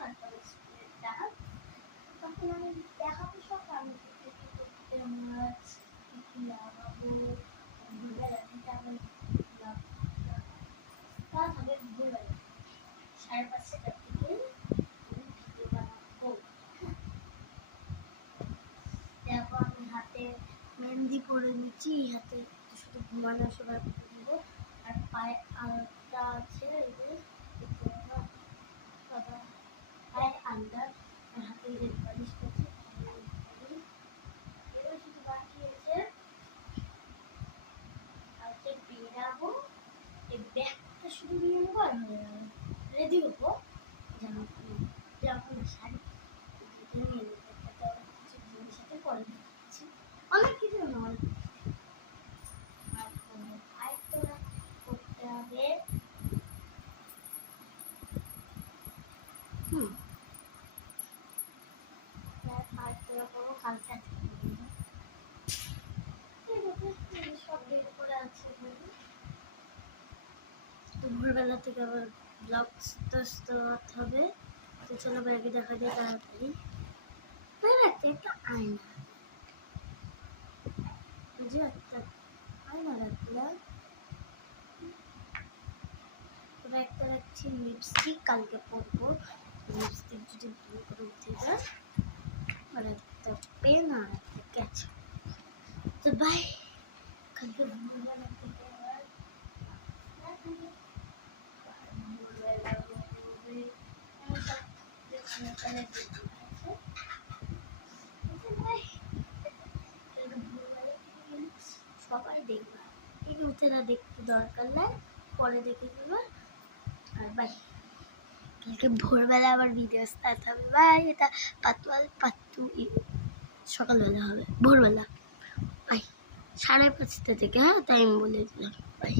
তারপরে স্কুলের ডাক, তখন আমি দেখাবো সব আমি করতে আমার কি লাগাবো ভোরবেলা থেকে আমার কাজ হবে ভোরবেলা 5:30টার দিকে ভিডিও বানাবো। দেখো আমি হাতে মেহেন্দি করে নিচ্ছি, হাতে শুধু ঘুমানোর সময় করে দেবো। আর পায়ে আলতা আছে, এই যে পায়ের আলতা, আর হাতে রেল পালিশ করছে। এবার শুধু বাকি আছে আজকে বেরাবো, এই ব্যাগটা শুধু নিয়ে নেবো আর রেডি হবো। যেমন শাড়ি নিয়ে নেবো, কিছু জিনিস সাথে পরে দিচ্ছি, অনেক কিছু নয়। করতে হবে কালকে সব রেডি করে আছে। তো ভোরবেলা থেকে আবার ব্লগ করতে হবে। তো চলো ব্যাগে দেখা যায় তাড়াতাড়ি। একটা আয়না, বুঝে একটা আয়না রাখলাম। একটা রাখছি লিপস্টিক, কালকে পরবো। লিপস্টিক যদি ভালো করে উঠে যায়, আর একটা পেন আর একটা ক্যাচ। তো বাই, কালকে ভোরবেলা থেকে আবার সবাই দেখবা, এই উঠে না দেখতে দরকার নাই, পরে দেখে দেবো। আর বাই, কালকে ভোরবেলা আবার ভিডিও স্টার্ট হবে। বাই, এটা পাত্তু সকালবেলা হবে, ভোরবেলা বাই 5:30 থেকে। হ্যাঁ, টাইম বলে দিলাম। বাই।